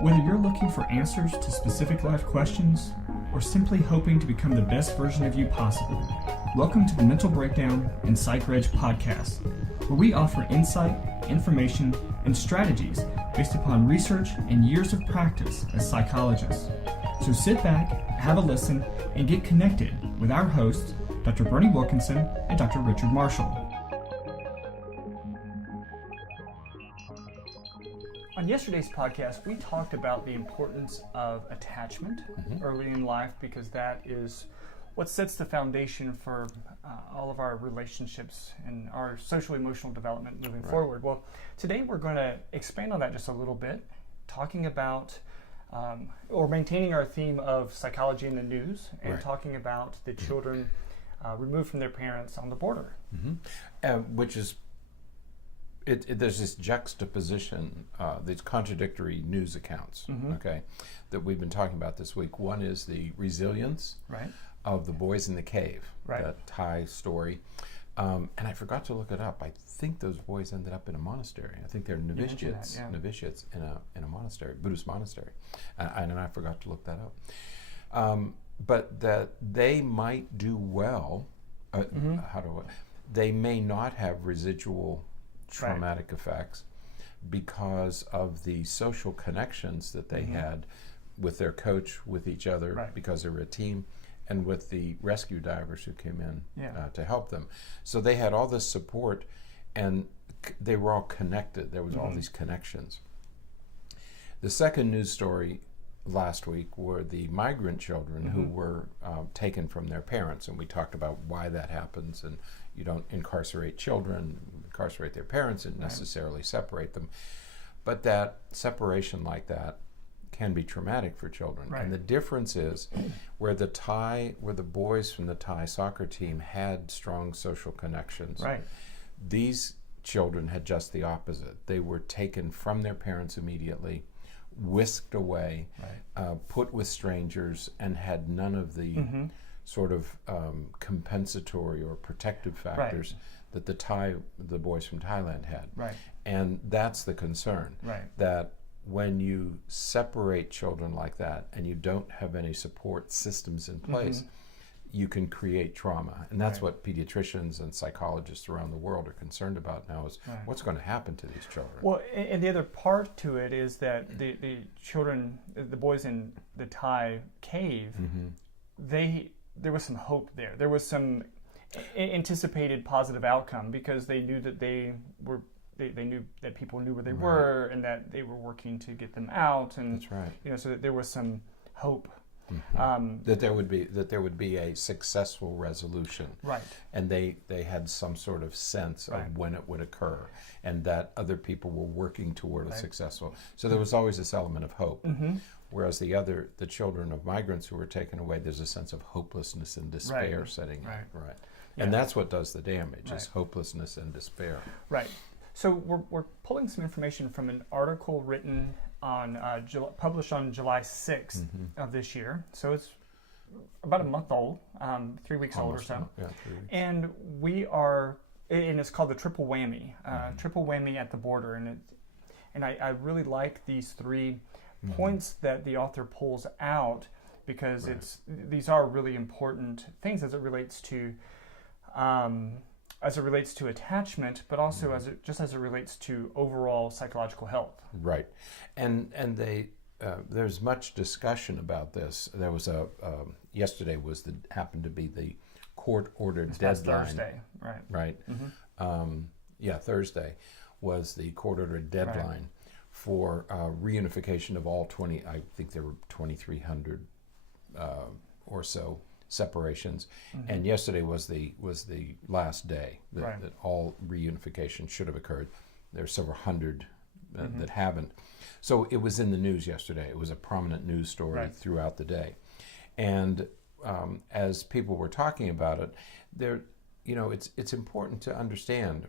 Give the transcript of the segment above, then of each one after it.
Whether you're looking for answers to specific life questions or simply hoping to become the best version of you possible, welcome to the Mental Breakdown and Psychreg podcast, where we offer insight, information, and strategies based upon research and years of practice as psychologists. So sit back, have a listen, and get connected with our hosts, Dr. Berney and Dr. Richard Marshall. On yesterday's podcast, we talked about the importance of attachment early in life, because that is what sets the foundation for all of our relationships and our social emotional development moving forward. Well, today we're going to expand on that just a little bit, talking about or maintaining our theme of psychology in the news and talking about the children removed from their parents on the border. Which is there's this juxtaposition, these contradictory news accounts, that we've been talking about this week. One is the resilience of the boys in the cave, that Thai story. And I forgot to look it up. I think those boys ended up in a monastery. I think they're novitiates in a monastery, Buddhist monastery. And I forgot to look that up. But that they might do well. They may not have residual traumatic effects because of the social connections that they had with their coach, with each other, because they were a team, and with the rescue divers who came in to help them. So they had all this support, and they were all connected. There was all these connections. The second news story last week were the migrant children who were taken from their parents, and we talked about why that happens, and you don't incarcerate children, incarcerate their parents and necessarily separate them. But that separation like that can be traumatic for children. And the difference is where the boys from the Thai soccer team had strong social connections, these children had just the opposite. They were taken from their parents immediately, whisked away, put with strangers, and had none of the sort of compensatory or protective factors that the boys from Thailand had. And that's the concern, that when you separate children like that and you don't have any support systems in place, you can create trauma. And that's what pediatricians and psychologists around the world are concerned about now, is what's going to happen to these children. Well, and the other part to it is that the children, the boys in the Thai cave, there was some hope there. There was some anticipated positive outcome, because they knew that they knew that people knew where they were, and that they were working to get them out, and so that there was some hope. That there would be a successful resolution, and they had some sort of sense of when it would occur, and that other people were working toward a successful. So there was always this element of hope. Whereas the children of migrants who were taken away, there's a sense of hopelessness and despair setting in. And that's what does the damage, is hopelessness and despair. So we're pulling some information from an article written on published on July 6th of this year. So it's about a month old, 3 weeks old or so. And and it's called the triple whammy, triple whammy at the border. And I really like these 3 points that the author pulls out, because these are really important things as it relates to attachment, but also as it relates to overall psychological health. And there's much discussion about this. There was yesterday happened to be the court-ordered deadline. Thursday, Thursday was the court-ordered deadline for reunification of all 20. I think there were 2,300 or so separations, and yesterday was the last day that all reunification should have occurred. There's several hundred that haven't. So it was in the news yesterday. It was a prominent news story throughout the day, and as people were talking about it, it's important to understand,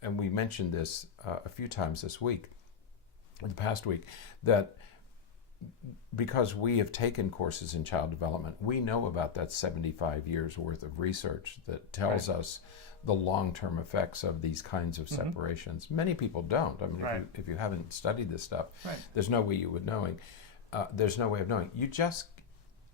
and we mentioned this a few times this week, in the past week, that because we have taken courses in child development, we know about that 75 years worth of research that tells us the long-term effects of these kinds of separations. Many people don't. I mean, if you haven't studied this stuff, there's no way you would knowing. There's no way of knowing.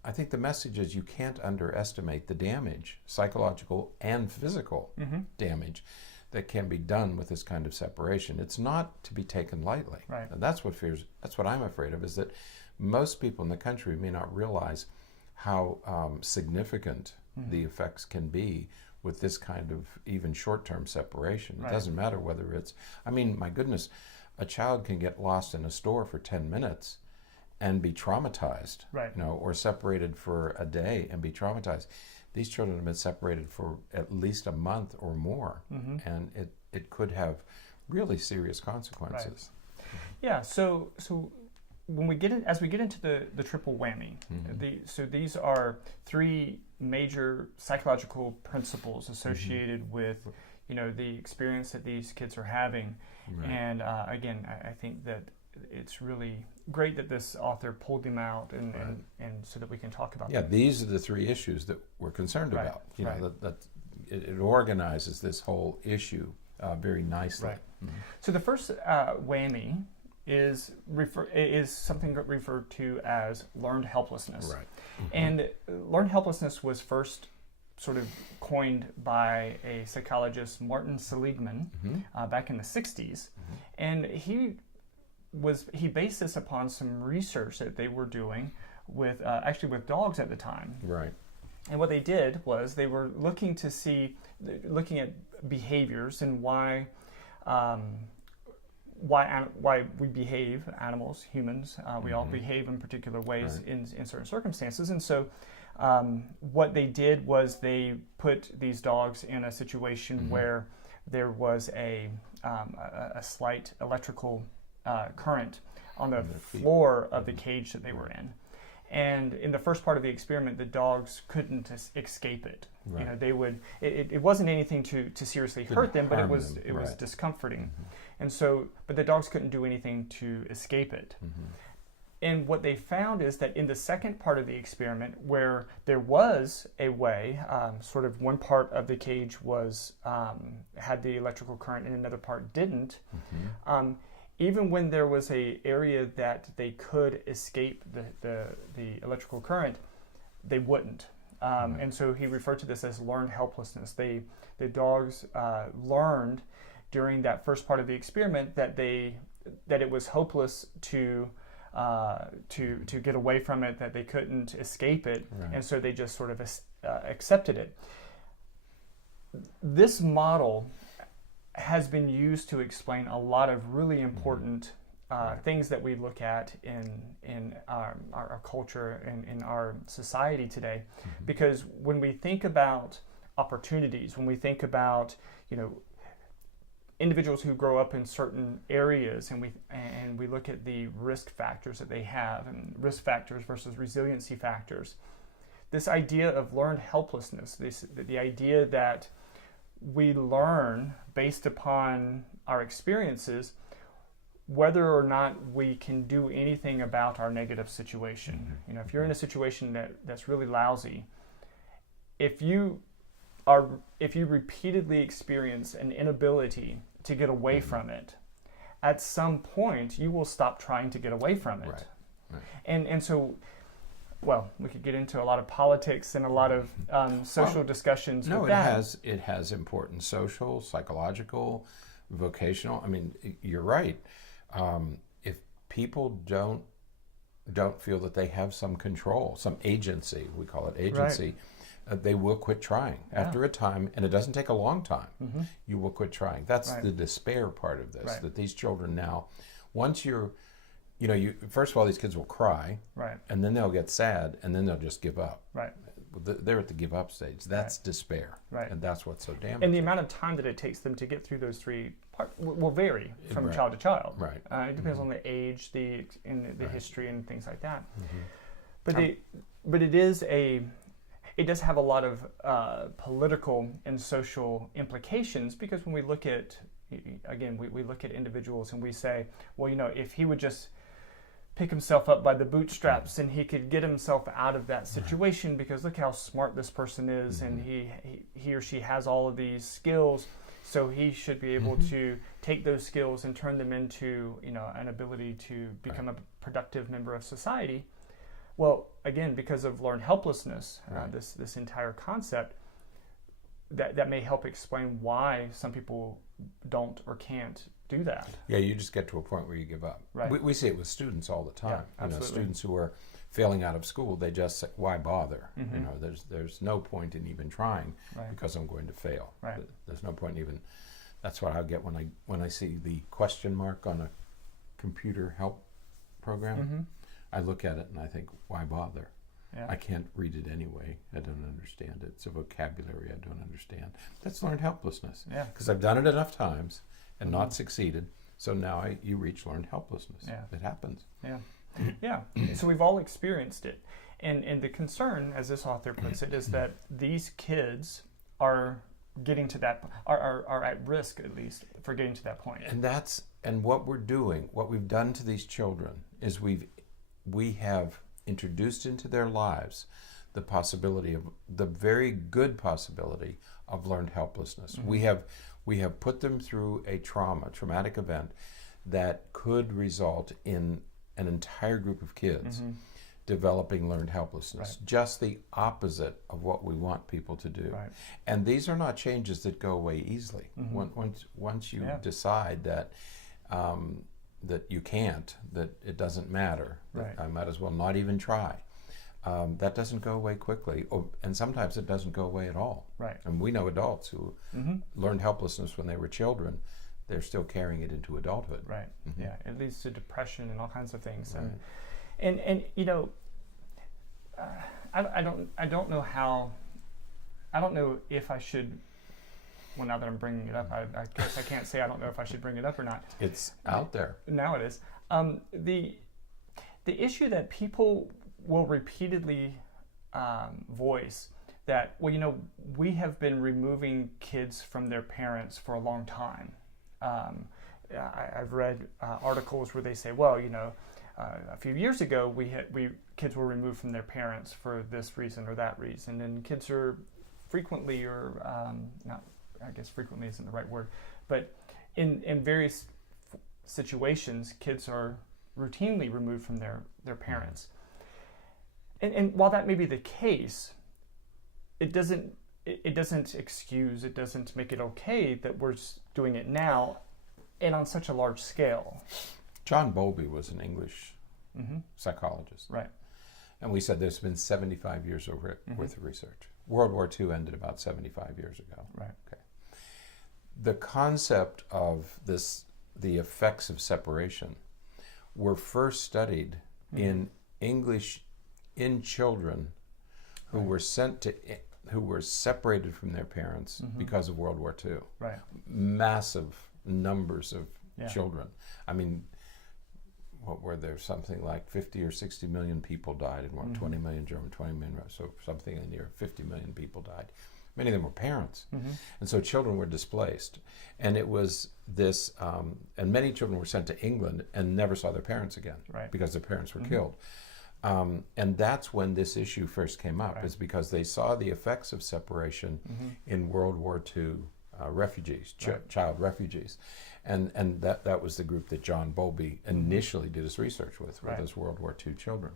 I think the message is you can't underestimate the damage, psychological and physical damage, that can be done with this kind of separation. It's not to be taken lightly. Right. And that's what I'm afraid of, is that most people in the country may not realize how significant the effects can be with this kind of even short-term separation. It doesn't matter whether it's, I mean, my goodness, a child can get lost in a store for 10 minutes and be traumatized, or separated for a day and be traumatized. These children have been separated for at least a month or more, and it could have really serious consequences. Right. Yeah. So when we get as we get into the triple whammy, so these are three major psychological principles associated with the experience that these kids are having, and again, I think that it's really great that this author pulled them out and so that we can talk about them. These are the three issues that we're concerned about. That it organizes this whole issue very nicely. So the first whammy is something referred to as learned helplessness. And learned helplessness was first sort of coined by a psychologist, Martin Seligman, back in the 60s. And he based this upon some research that they were doing with dogs at the time. And what they did was they were looking at behaviors and why we behave, animals, humans. We all behave in particular ways in certain circumstances. And so what they did was they put these dogs in a situation where there was a slight electrical current on the floor of the cage that they were in. And in the first part of the experiment, the dogs couldn't escape it. They would. It wasn't anything to seriously hurt them, but it was discomforting. And so, but the dogs couldn't do anything to escape it. And what they found is that in the second part of the experiment, where there was a way, sort of one part of the cage was had the electrical current and another part didn't. Even when there was a area that they could escape the electrical current, they wouldn't. And so he referred to this as learned helplessness. The dogs learned during that first part of the experiment that it was hopeless to get away from it, that they couldn't escape it, and so they just sort of accepted it. This model has been used to explain a lot of really important things that we look at in our culture and in our society today. Because when we think about opportunities, when we think about individuals who grow up in certain areas, and we look at the risk factors that they have, and risk factors versus resiliency factors, this idea of learned helplessness, the idea that we learn based upon our experiences whether or not we can do anything about our negative situation. If you're in a situation that's really lousy, if you repeatedly experience an inability to get away from it, at some point you will stop trying to get away from it. And so, well, we could get into a lot of politics and a lot of social discussions. No, with it has important social, psychological, vocational. I mean, you're right. If people don't feel that they have some control, some agency, we call it agency, they will quit trying after a time, and it doesn't take a long time. You will quit trying. That's the despair part of this. That these children now, once you're first of all, these kids will cry, and then they'll get sad, and then they'll just give up. They're at the give up stage. That's despair, and that's what's so damaging. And the amount of time that it takes them to get through those three parts will vary from child to child. It depends on the age, the history, and things like that. But it does have a lot of political and social implications, because when we look at, again, we look at individuals and we say, well, if he would just pick himself up by the bootstraps, and he could get himself out of that situation because look how smart this person is, and he or she has all of these skills, so he should be able to take those skills and turn them into, you know, an ability to become a productive member of society. Well, again, because of learned helplessness, this entire concept, that may help explain why some people don't or can't do that. Yeah, you just get to a point where you give up. Right. We see it with students all the time. Yeah, you know, students who are failing out of school, they just say, why bother? You know, there's no point in even trying because I'm going to fail. Right. There's no point in even. That's what I get when I see the question mark on a computer help program. I look at it and I think, why bother? Yeah. I can't read it anyway. I don't understand it. It's a vocabulary I don't understand. That's learned helplessness. Yeah. Because I've done it enough times and not succeeded. So now you reach learned helplessness. Yeah. It happens. Yeah. Yeah. So we've all experienced it. And the concern, as this author puts it, is that these kids are getting to that, are at risk at least for getting to that point. And what we're doing, what we've done to these children is we have introduced into their lives the possibility of the very good possibility of learned helplessness. We have put them through a traumatic event that could result in an entire group of kids developing learned helplessness, just the opposite of what we want people to do. Right. And these are not changes that go away easily. Once you decide that that you can't, that it doesn't matter, that I might as well not even try. That doesn't go away quickly, and sometimes it doesn't go away at all. Right. And we know adults who learned helplessness when they were children, they're still carrying it into adulthood. Right. Yeah. It leads to depression and all kinds of things. And you know, I don't know how. I don't know if I should. Well, now that I'm bringing it up, I guess I can't say I don't know if I should bring it up or not. It's out there. Now it is. The issue that people will repeatedly voice that, well, you know, we have been removing kids from their parents for a long time. I've read articles where they say, well, you know, a few years ago kids were removed from their parents for this reason or that reason, and kids are frequently, or not, I guess frequently isn't the right word, but in various situations, kids are routinely removed from their parents. And while that may be the case, it doesn't excuse, it doesn't make it okay that we're doing it now and on such a large scale. John Bowlby was an English psychologist. Right. And we said there's been 75 years worth of research. World War II ended about 75 years ago. Right. Okay. The concept of the effects of separation were first studied in English in children who were who were separated from their parents because of World War II. Right. Massive numbers of children. I mean, what were there? Something like 50 or 60 million people died in war. 20 million German, 20 million, so something in near 50 million people died. Many of them were parents. And so children were displaced. And it was this, and many children were sent to England and never saw their parents again because their parents were killed. And that's when this issue first came up, is because they saw the effects of separation in World War II refugees, child refugees. And that was the group that John Bowlby initially did his research with those World War II children.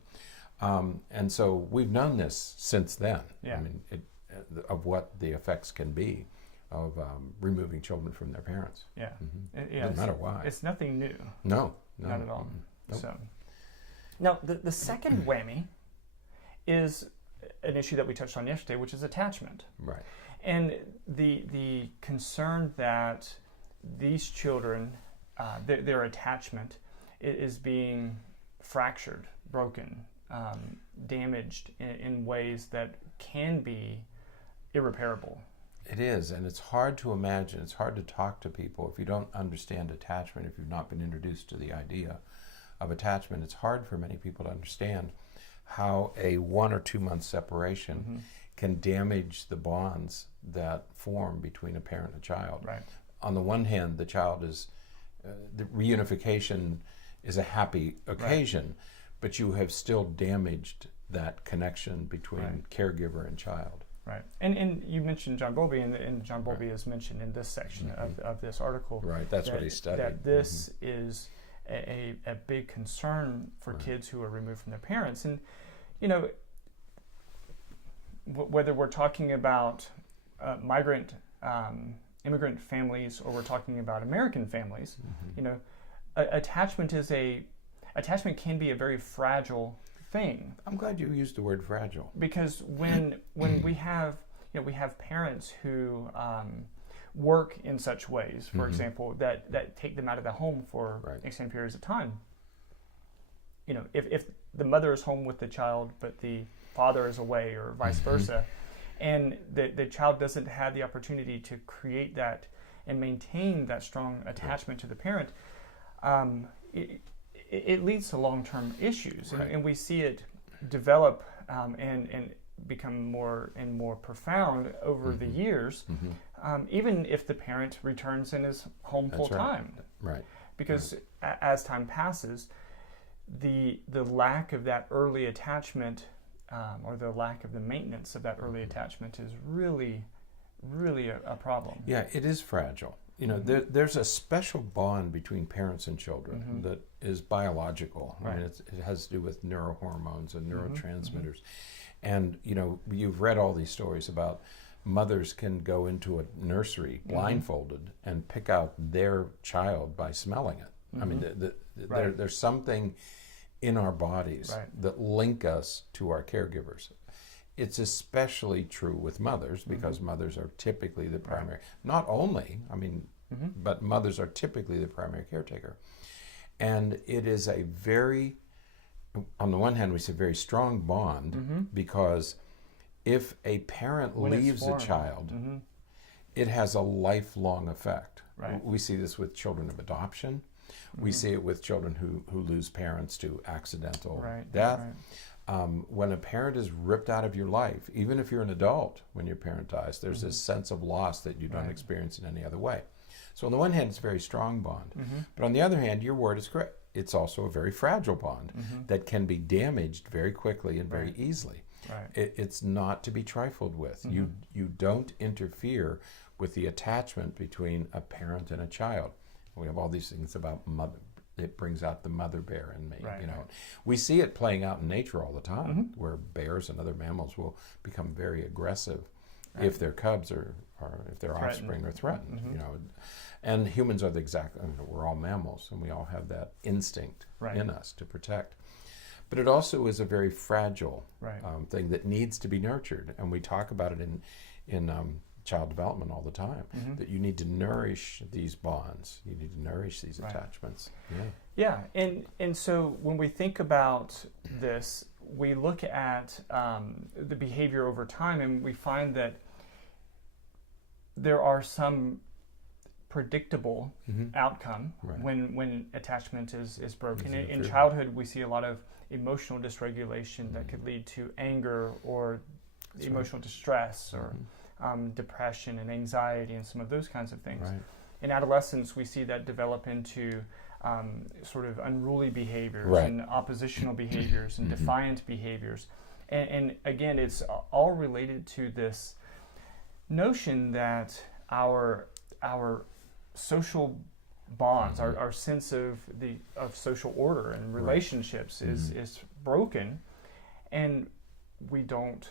And so we've known this since then. I mean, of what the effects can be of removing children from their parents. Doesn't matter why. It's nothing new. No. Not at all. Nope. So, now, the second whammy is an issue that we touched on yesterday, which is attachment. Right. And the concern that these children, their attachment is being fractured, broken, damaged in ways that can be irreparable. It is, and it's hard to imagine. It's hard to talk to people if you don't understand attachment, if you've not been introduced to the idea of attachment. It's hard for many people to understand how a 1 or 2 month separation can damage the bonds that form between a parent and a child. Right. On the one hand, the child is, the reunification is a happy occasion, but you have still damaged that connection between caregiver and child. Right. And you mentioned John Bowlby, and John Bowlby is mentioned in this section of this article. Right, that's what he studied. That this is a big concern for kids who are removed from their parents. And, you know, whether we're talking about migrant, immigrant families, or we're talking about American families, you know, attachment can be a very fragile thing. I'm glad you used the word fragile. Because when we have parents who work in such ways, for example, that take them out of the home for extended periods of time. You know, if the mother is home with the child, but the father is away, or vice versa, and the child doesn't have the opportunity to create that and maintain that strong attachment to the parent, it leads to long-term issues, and we see it develop and become more and more profound over the years, even if the parent returns and is home full time. Right. Because as time passes, the lack of that early attachment, or the lack of the maintenance of that early attachment, is really, really a problem. Yeah, it is fragile. You know, there's a special bond between parents and children that is biological. I mean, it has to do with neurohormones and neurotransmitters. And, you know, you've read all these stories about mothers can go into a nursery blindfolded and pick out their child by smelling it. I mean, there's something in our bodies that link us to our caregivers. It's especially true with mothers, because mothers are typically the primary, not only, I mean, but mothers are typically the primary caretaker. And it is a very, on the one hand, we say very strong bond, because if a parent leaves a child, it has a lifelong effect. We see this with children of adoption. We see it with children who lose parents to accidental death. When a parent is ripped out of your life, even if you're an adult when your parent dies, there's this sense of loss that you don't experience in any other way. So on the one hand, it's a very strong bond. But on the other hand, your word is correct. It's also a very fragile bond that can be damaged very quickly and very easily. It's not to be trifled with. You don't interfere with the attachment between a parent and a child. We have all these things about mother. It brings out the mother bear in me. You know, we see it playing out in nature all the time, where bears and other mammals will become very aggressive if their cubs or if their offspring are threatened. You know, and humans are the exact. I mean, we're all mammals, and we all have that instinct in us to protect. But it also is a very fragile thing that needs to be nurtured, and we talk about it in child development all the time, that you need to nourish these bonds, you need to nourish these attachments. And so when we think about this, we look at the behavior over time, and we find that there are some predictable outcome when attachment is broken. In childhood, we see a lot of emotional dysregulation that could lead to anger or emotional distress, or depression and anxiety and some of those kinds of things. In adolescence, we see that develop into sort of unruly behaviors and oppositional behaviors and defiant behaviors. And again, it's all related to this notion that our social bonds, our sense of social order and relationships is broken, and we don't.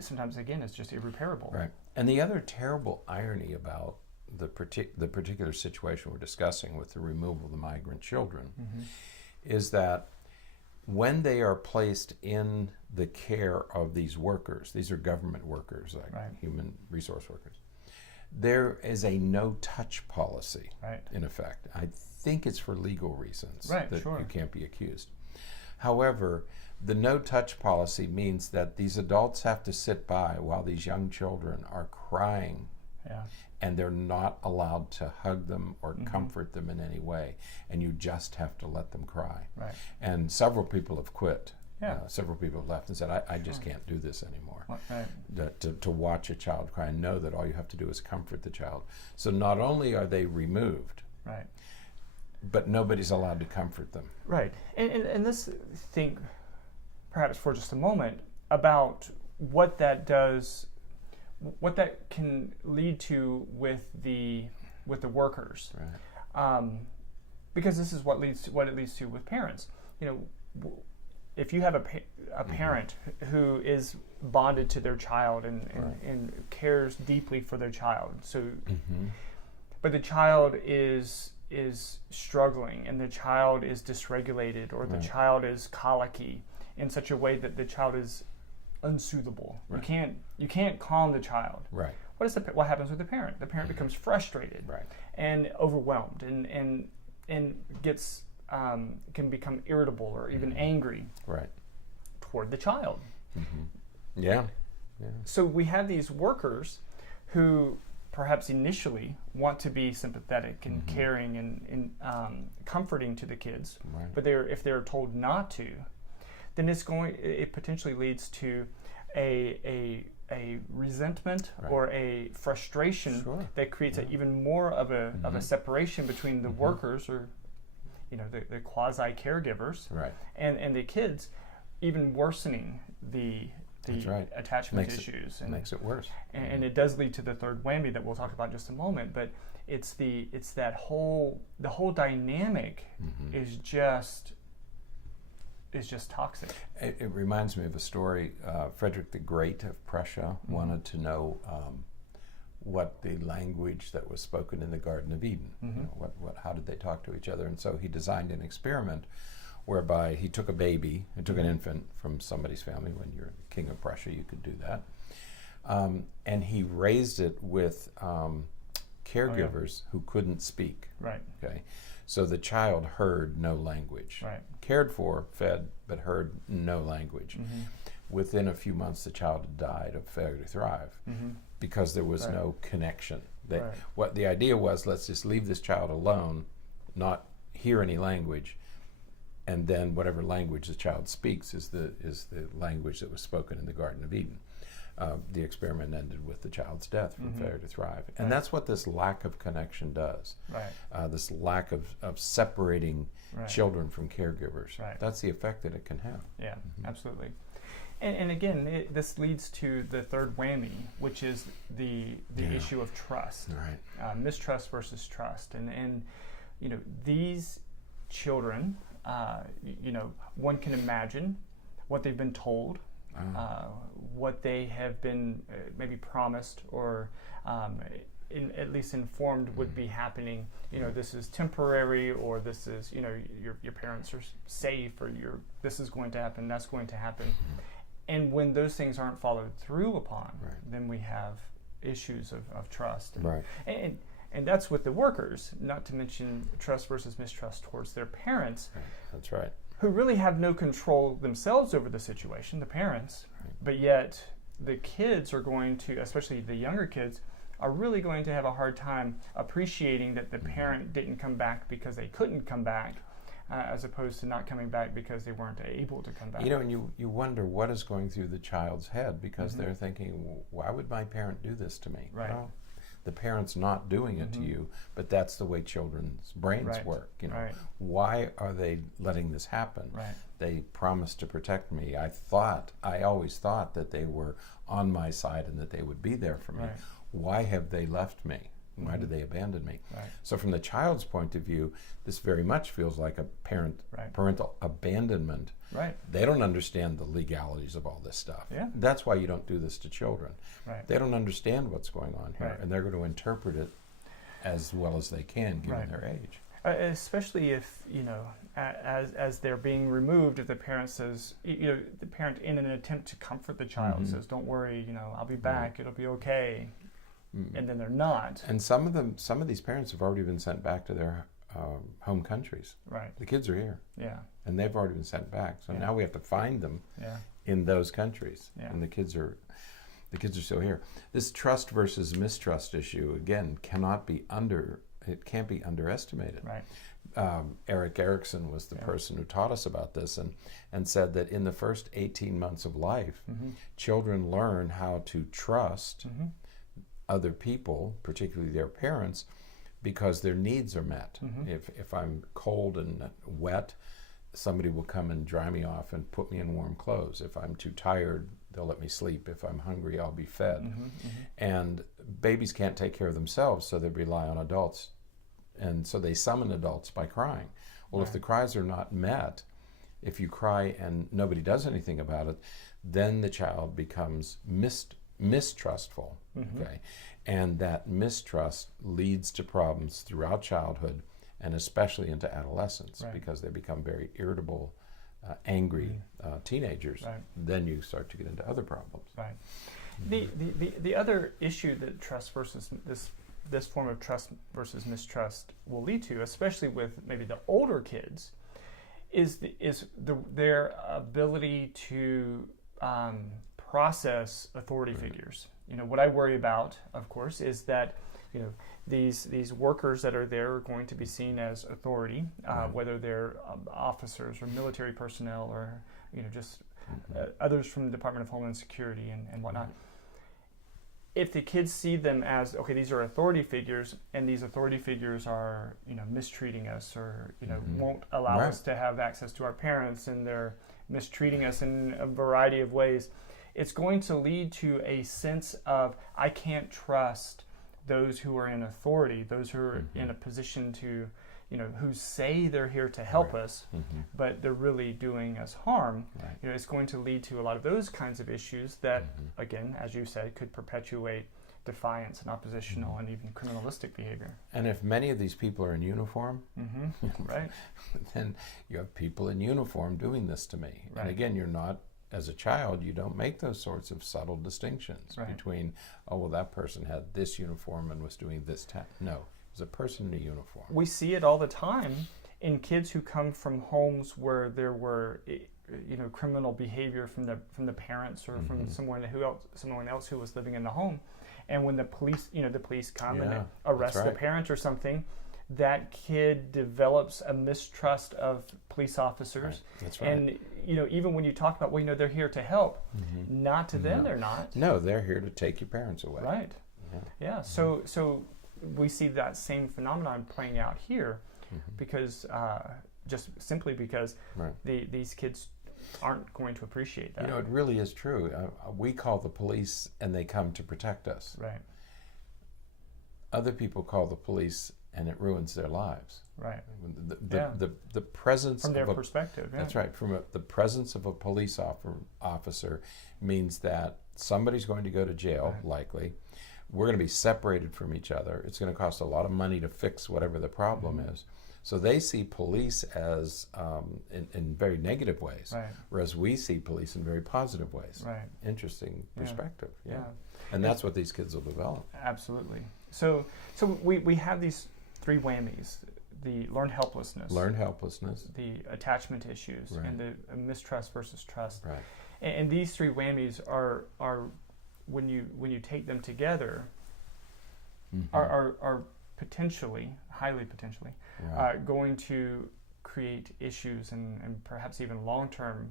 Sometimes, again, it's just irreparable. And the other terrible irony about the particular situation we're discussing with the removal of the migrant children is that when they are placed in the care of these workers, these are government workers, like human resource workers, there is a no-touch policy in effect. I think it's for legal reasons that you can't be accused. However, the no-touch policy means that these adults have to sit by while these young children are crying, and they're not allowed to hug them or comfort them in any way, and you just have to let them cry. And several people have quit. Several people have left and said, I just can't do this anymore. To watch a child cry and know that all you have to do is comfort the child. So not only are they removed, But nobody's allowed to comfort them. Right. And this think, perhaps for just a moment, about what that does, what that can lead to with the workers. Right. Because this is what it leads to with parents. If you have a parent who is bonded to their child and cares deeply for their child, so but the child is struggling and the child is dysregulated, or the child is colicky in such a way that the child is unsoothable. Right. You can't calm the child. Right. What happens with the parent? The parent becomes frustrated and overwhelmed and gets can become irritable or even angry toward the child. Yeah. So we have these workers who perhaps initially want to be sympathetic and caring and comforting to the kids, but if they're told not to, then it potentially leads to a resentment or a frustration that creates even more of a separation between the workers, or the quasi caregivers, and the kids, even worsening the attachment issues. And makes it worse. And it does lead to the third whammy that we'll talk about in just a moment. But it's the whole dynamic is just toxic. It reminds me of a story. Frederick the Great of Prussia wanted to know what the language that was spoken in the Garden of Eden. How did they talk to each other? And so he designed an experiment whereby he took a baby, he took an infant from somebody's family. When you're king of Prussia, you could do that. And he raised it with caregivers who couldn't speak. Right. Okay. So the child heard no language. Right. Cared for, fed, but heard no language. Within a few months, the child died of failure to thrive because there was no connection. What the idea was, let's just leave this child alone, not hear any language, and then whatever language the child speaks is the language that was spoken in the Garden of Eden. The experiment ended with the child's death from failure to thrive. And that's what this lack of connection does. This lack of separating children from caregivers. That's the effect that it can have. Yeah, absolutely. And again, this leads to the third whammy, which is the issue of trust. Mistrust versus trust. And these children, one can imagine what they've been told, what they have been maybe promised or at least informed would be happening. This is temporary, or this is, your parents are safe, or this is going to happen, that's going to happen. And when those things aren't followed through upon, then we have issues of trust. And that's with the workers, not to mention trust versus mistrust towards their parents. That's right. Who really have no control themselves over the situation, the parents, but yet the kids are going to, especially the younger kids, are really going to have a hard time appreciating that the parent didn't come back because they couldn't come back, as opposed to not coming back because they weren't able to come back. And you wonder what is going through the child's head, because they're thinking, well, why would my parent do this to me? Well, the parent's not doing it to you, but that's the way children's brains work. Why are they letting this happen? They promised to protect me. I always thought that they were on my side and that they would be there for me. Why have they left me? Why did they abandon me? So from the child's point of view, this very much feels like a parental abandonment. They don't understand the legalities of all this stuff. That's why you don't do this to children. They don't understand what's going on here, and they're going to interpret it as well as they can given their age. Especially if, as they're being removed, if the parent says, the parent in an attempt to comfort the child says, don't worry, I'll be back, it'll be okay. And then they're not. And some of these parents have already been sent back to their home countries. The kids are here. And they've already been sent back. So now we have to find them in those countries. And the kids are still here. This trust versus mistrust issue, again, can't be underestimated. Erik Erikson was the person who taught us about this, and said that in the first 18 months of life, children learn how to trust other people, particularly their parents, because their needs are met. If I'm cold and wet, somebody will come and dry me off and put me in warm clothes. If I'm too tired, they'll let me sleep. If I'm hungry, I'll be fed. And babies can't take care of themselves, so they rely on adults. And so they summon adults by crying. Well, if the cries are not met, if you cry and nobody does anything about it, then the child becomes mistrustful. Okay? And that mistrust leads to problems throughout childhood and especially into adolescence, because they become very irritable, angry teenagers. Then you start to get into other problems. The other issue that trust versus this form of trust versus mistrust will lead to, especially with maybe the older kids, is their ability to process authority figures. What I worry about, of course, is that these workers that are there are going to be seen as authority, whether they're officers or military personnel or just others from the Department of Homeland Security and whatnot. If the kids see them as, okay, these are authority figures, and these authority figures are mistreating us or won't allow us to have access to our parents, and they're mistreating us in a variety of ways, it's going to lead to a sense of, I can't trust those who are in authority, those who are in a position to, who say they're here to help us, but they're really doing us harm. It's going to lead to a lot of those kinds of issues that, again, as you said, could perpetuate defiance and oppositional and even criminalistic behavior. And if many of these people are in uniform, then you have people in uniform doing this to me. And again, you're not, as a child, you don't make those sorts of subtle distinctions between, oh, well, that person had this uniform and was doing this task. No, it was a person in a uniform. We see it all the time in kids who come from homes where there were, criminal behavior from the parents or from someone else who was living in the home, and when the police come and arrest the parent or something, that kid develops a mistrust of police officers. That's right. And even when you talk about, well, they're here to help, not to them, they're not. No, they're here to take your parents away. Right. Yeah. So we see that same phenomenon playing out here, because just simply because these kids aren't going to appreciate that. It really is true. We call the police and they come to protect us. Right. Other people call the police and it ruins their lives. Right. The presence from their perspective. That's right. The presence of a police officer means that somebody's going to go to jail, likely. We're going to be separated from each other. It's going to cost a lot of money to fix whatever the problem is. So they see police as in very negative ways, whereas we see police in very positive ways. Right. Interesting perspective. Yeah. And that's what these kids will develop. Absolutely. So we have these three whammies: the learned helplessness, the attachment issues, and the mistrust versus trust. Right. And these three whammies are when you take them together, are potentially, highly potentially, going to create issues and perhaps even long-term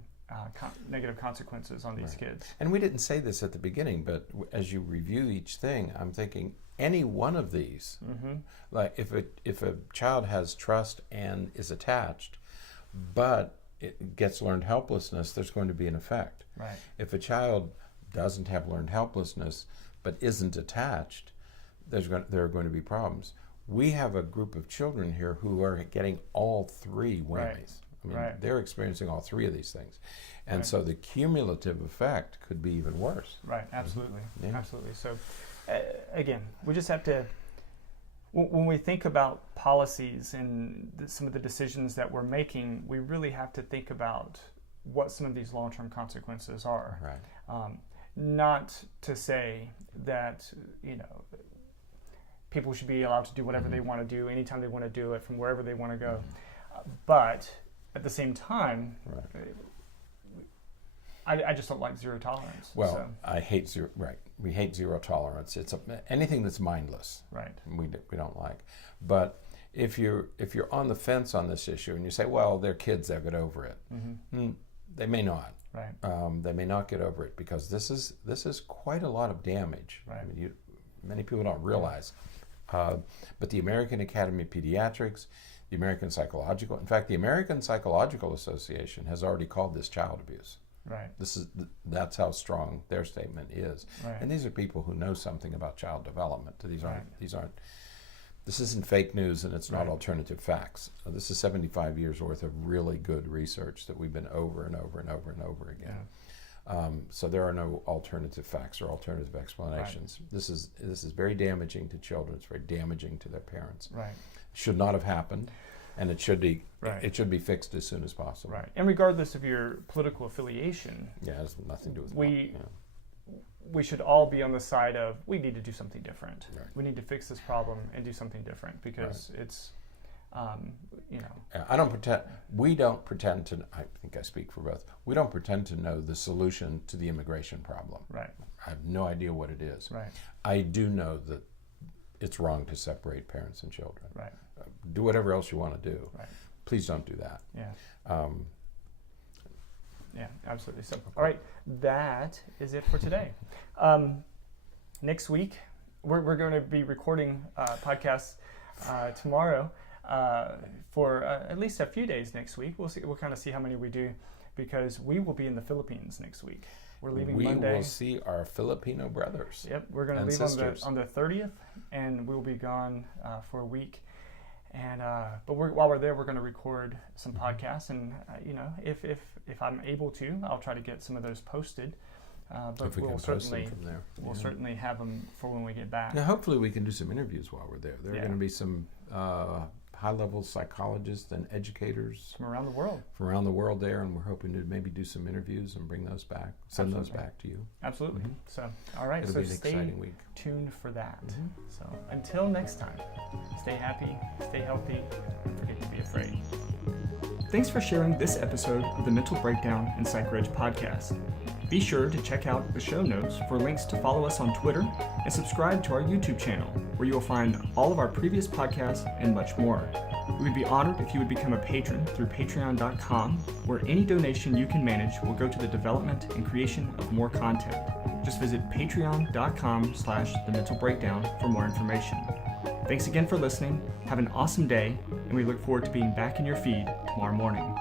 negative consequences on these kids. And we didn't say this at the beginning, but as you review each thing, I'm thinking any one of these, like if a child has trust and is attached, but it gets learned helplessness, there's going to be an effect. Right. If a child doesn't have learned helplessness but isn't attached, there are going to be problems. We have a group of children here who are getting all three whammies. I mean, they're experiencing all three of these things. And so the cumulative effect could be even worse. Right, absolutely. Absolutely. So, again, we just have to, when we think about policies and some of the decisions that we're making, we really have to think about what some of these long-term consequences are. Right. Not to say that, people should be allowed to do whatever they want to do anytime they want to do it from wherever they want to go. But at the same time, I just don't like zero tolerance. Well, so. I hate zero. Right, we hate zero tolerance. It's anything that's mindless. Right. We don't like. But if you're on the fence on this issue and you say, well, they're kids, they'll get over it. They may not. Right. They may not get over it because this is quite a lot of damage. Right. I mean, many people don't realize But the American Academy of Pediatrics, the American Psychological, in fact, the American Psychological Association has already called this child abuse. Right. That's how strong their statement is. Right. And these are people who know something about child development. This isn't fake news, and it's not alternative facts. This is 75 years worth of really good research that we've been over and over and over and over again. Yeah. So there are no alternative facts or alternative explanations. Right. This is very damaging to children. It's very damaging to their parents. Right. Should not have happened, and it should be fixed as soon as possible. Right. And regardless of your political affiliation, it has nothing to do with we should all be on the side of we need to do something different. Right. We need to fix this problem and do something different because it's, we don't pretend to, I think I speak for both, we don't pretend to know the solution to the immigration problem. Right. I have no idea what it is. Right. I do know that it's wrong to separate parents and children. Right. Do whatever else you want to do. Right. Please don't do that. Yeah. Yeah, absolutely. So, all right, that is it for today. Next week, we're going to be recording podcasts tomorrow for at least a few days next week. We'll see. We'll kind of see how many we do because we will be in the Philippines next week. We're leaving Monday. We will see our Filipino brothers. Yep, we're going to leave on the 30th, and we'll be gone for a week. And but while we're there, we're going to record some podcasts, and if I'm able to, I'll try to get some of those posted. But we'll certainly have them for when we get back. Now, hopefully, we can do some interviews while we're there. There are going to be some high-level psychologists and educators from around the world there, and we're hoping to maybe do some interviews and bring those back, send those back to you. Absolutely. Mm-hmm. So, all right. It'll be an exciting week. Tuned for that. Mm-hmm. So, until next time, stay happy, stay healthy, don't forget to be afraid. Thanks for sharing this episode of the Mental Breakdown and Psychreg podcast. Be sure to check out the show notes for links to follow us on Twitter and subscribe to our YouTube channel, where you will find all of our previous podcasts and much more. We would be honored if you would become a patron through patreon.com, where any donation you can manage will go to the development and creation of more content. Just visit patreon.com/thementalbreakdown for more information. Thanks again for listening. Have an awesome day, and we look forward to being back in your feed tomorrow morning.